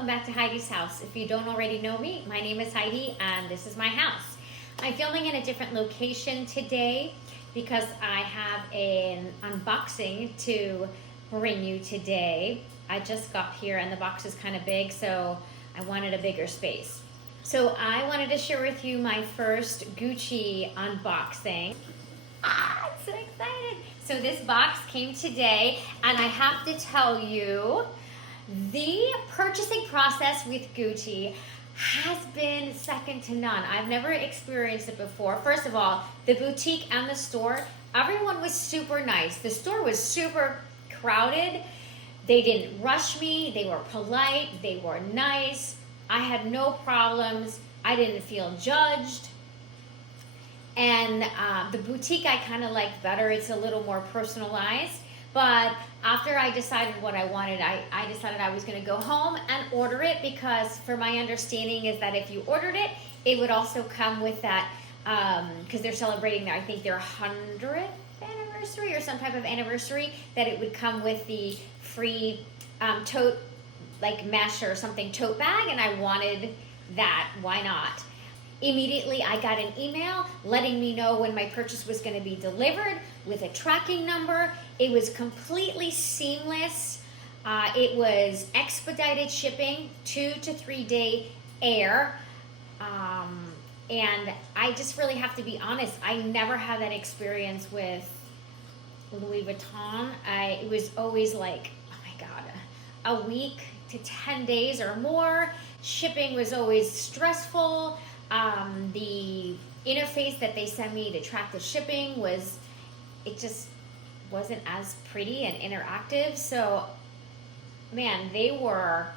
welcome back to Heidi's house. If you don't already know me, my name is Heidi and this is my house. I'm filming in a different location today because I have an unboxing to bring you today. I just got here and the box is kind of big, so I wanted a bigger space. So I wanted to share with you my first Gucci unboxing. I'm so excited. So this box came today and I have to tell you, the purchasing process with Gucci has been second to none. I've never experienced it before. First of all, the boutique and the store, everyone was super nice. The store was super crowded. They didn't rush me. They were polite. They were nice. I had no problems. I didn't feel judged. And the boutique I kind of liked better. It's a little more personalized. But after I decided what I wanted, I decided I was going to go home and order it, because for my understanding is that if you ordered it, it would also come with that, because they're celebrating, I think, their 100th anniversary or some type of anniversary, that it would come with the free tote, like mesh or something, tote bag, and I wanted that. Why not? Immediately, I got an email letting me know when my purchase was going to be delivered with a tracking number. It was completely seamless. It was expedited shipping, 2 to 3 day air. And I just really have to be honest, I never had that experience with Louis Vuitton. It was always like, oh my God, a week to 10 days or more. Shipping was always stressful. The interface that they sent me to track the shipping it just wasn't as pretty and interactive. So, man, they were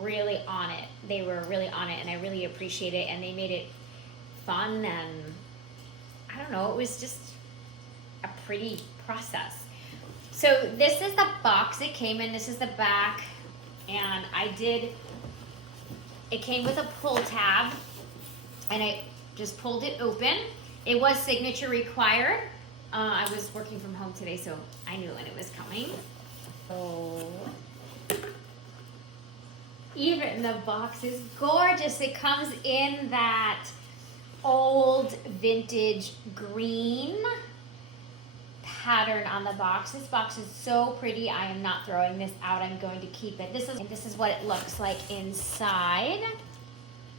really on it. They were really on it, and I really appreciate it. And they made it fun, and I don't know, it was just a pretty process. So this is the box it came in. This is the back, and it came with a pull tab, and I just pulled it open. It was signature required. I was working from home today, so I knew when it was coming. Oh, even the box is gorgeous. It comes in that old vintage green pattern on the box. This box is so pretty. I am not throwing this out. I'm going to keep it. This is what it looks like inside.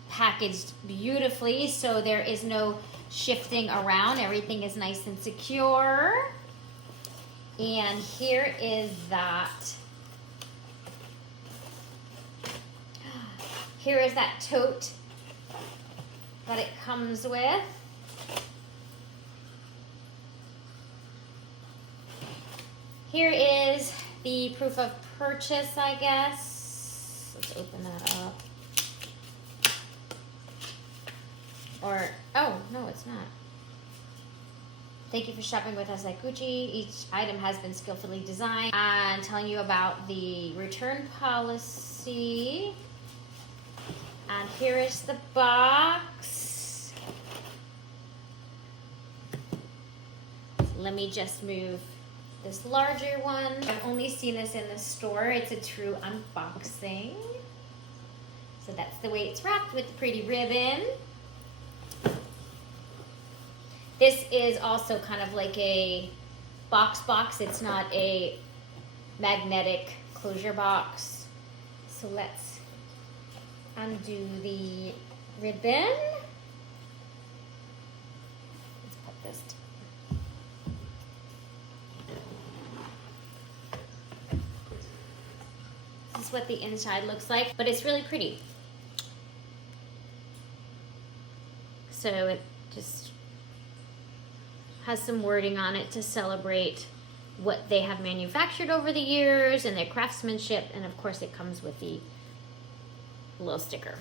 Packaged beautifully, so there is no shifting around. Everything is nice and secure. And here is that. Here is that tote that it comes with. Here is the proof of purchase, I guess. Let's open that up. Oh, no, it's not. Thank you for shopping with us at Gucci. Each item has been skillfully designed. And telling you about the return policy. And here is the box. Let me just move this larger one. I've only seen this in the store. It's a true unboxing. So that's the way it's wrapped, with the pretty ribbon. This is also kind of like a box. It's not a magnetic closure box. So let's undo the ribbon. Let's put this. This is what the inside looks like, but it's really pretty. So it just has some wording on it to celebrate what they have manufactured over the years and their craftsmanship, and of course it comes with the little sticker.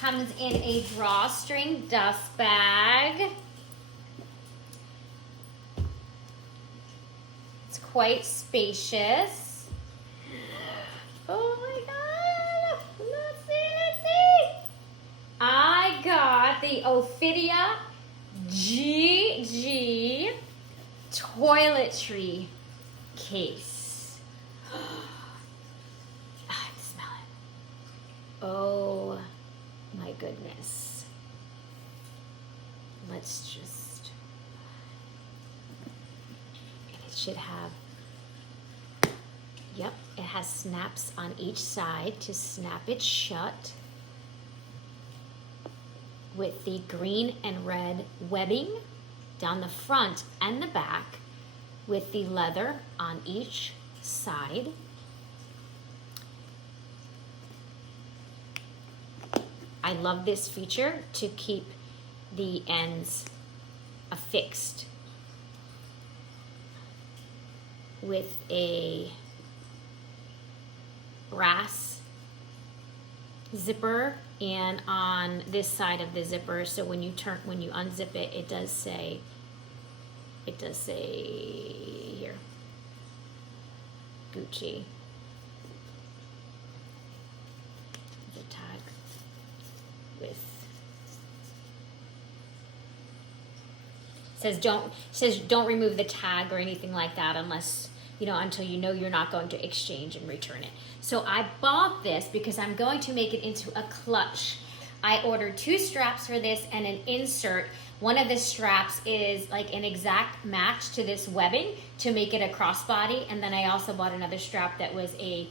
Comes in a drawstring dust bag. It's quite spacious. Oh my God! Let's see. I got the Ophidia GG Toiletry case. I can smell it. Oh my goodness. Let's just, and it should have, yep, it has snaps on each side to snap it shut with the green and red webbing down the front and the back with the leather on each side. I love this feature to keep the ends affixed with a brass zipper, and on this side of the zipper, so when you unzip it, it does say here, Gucci. The tag with says don't remove the tag or anything like that unless until you're not going to exchange and return it. So I bought this because I'm going to make it into a clutch. I ordered 2 straps for this and an insert. One of the straps is like an exact match to this webbing to make it a crossbody, and then I also bought another strap that was a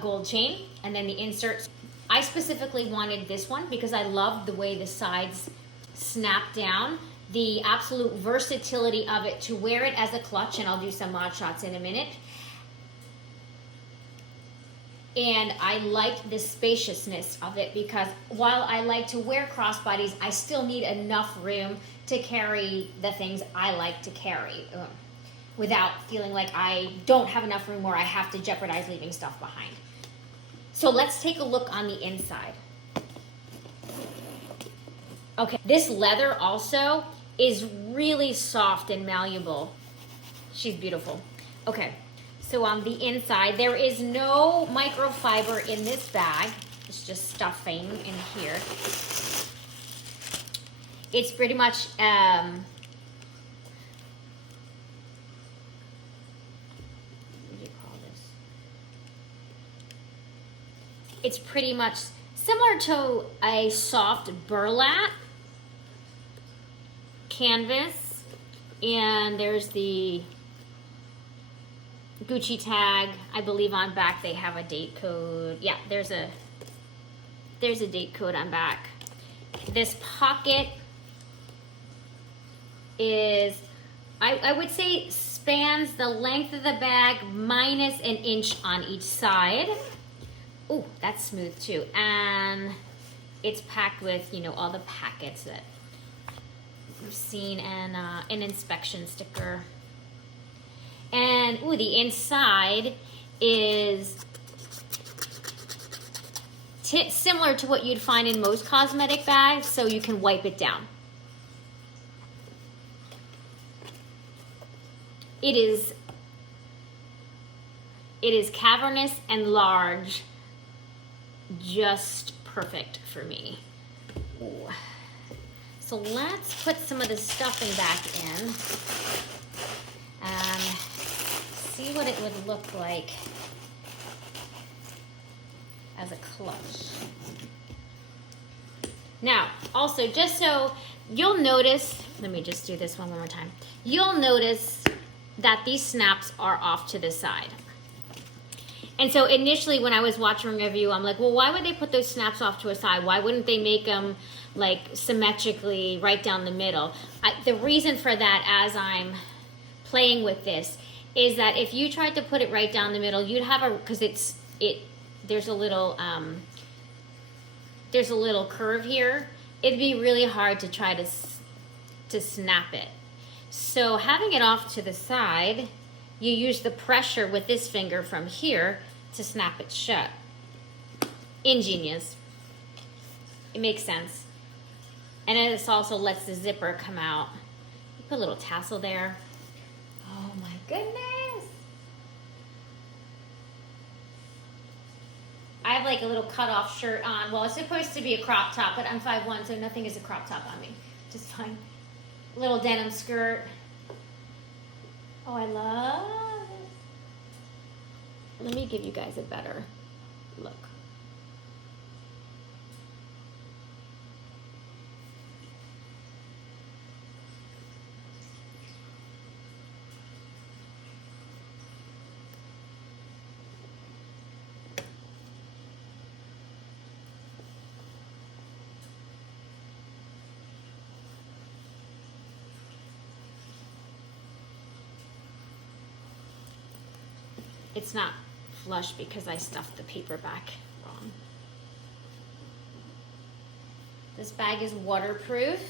gold chain, and then the insert. I specifically wanted this one because I love the way the sides snap down, the absolute versatility of it to wear it as a clutch, and I'll do some mod shots in a minute. And I liked the spaciousness of it because while I like to wear crossbodies, I still need enough room to carry the things I like to carry without feeling like I don't have enough room or I have to jeopardize leaving stuff behind. So let's take a look on the inside. Okay, this leather also is really soft and malleable. She's beautiful. Okay, so on the inside, there is no microfiber in this bag. It's just stuffing in here. It's pretty much, what do you call this? It's pretty much similar to a soft burlap canvas, and there's the Gucci tag. I believe on back they have a date code. Yeah, there's a date code on back. This pocket is, I would say, spans the length of the bag minus an inch on each side. Oh, that's smooth too. And it's packed with, all the packets that we've seen, and an inspection sticker. And the inside is similar to what you'd find in most cosmetic bags, so you can wipe it down. It is cavernous and large, just perfect for me. Ooh. So let's put some of the stuffing back in and see what it would look like as a clutch. Now, also, just so you'll notice, let me just do this one more time. You'll notice that these snaps are off to the side. And so initially when I was watching a review, I'm like, well, why would they put those snaps off to a side? Why wouldn't they make them like symmetrically right down the middle? The reason for that, as I'm playing with this, is that if you tried to put it right down the middle, you'd have because there's a little curve here. It'd be really hard to try to snap it. So having it off to the side, you use the pressure with this finger from here to snap it shut. Ingenious. It makes sense. And it also lets the zipper come out. You put a little tassel there. Oh my goodness. I have like a little cutoff shirt on. Well, it's supposed to be a crop top, but I'm 5'1", so nothing is a crop top on me. Just fine. little denim skirt. Oh, I love it. Let me give you guys a better look. It's not flush because I stuffed the paper back wrong. This bag is waterproof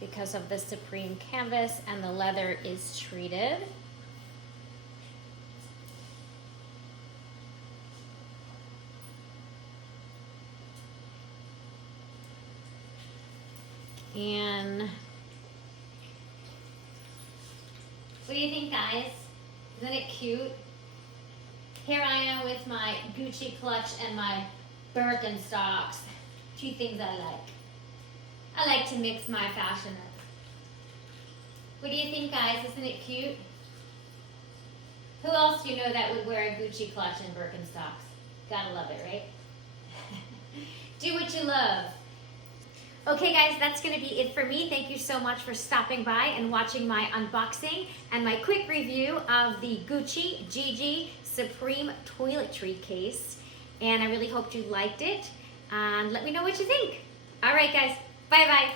because of the Supreme canvas, and the leather is treated. And what do you think, guys? Isn't it cute? Here I am with my Gucci clutch and my Birkenstocks. Two things I like. I like to mix my fashion up. What do you think, guys? Isn't it cute? Who else do you know that would wear a Gucci clutch and Birkenstocks? Gotta love it, right? Do what you love. Okay guys, that's going to be it for me. Thank you so much for stopping by and watching my unboxing and my quick review of the Gucci GG Supreme Toiletry case. And I really hope you liked it. And let me know what you think. All right guys, bye-bye.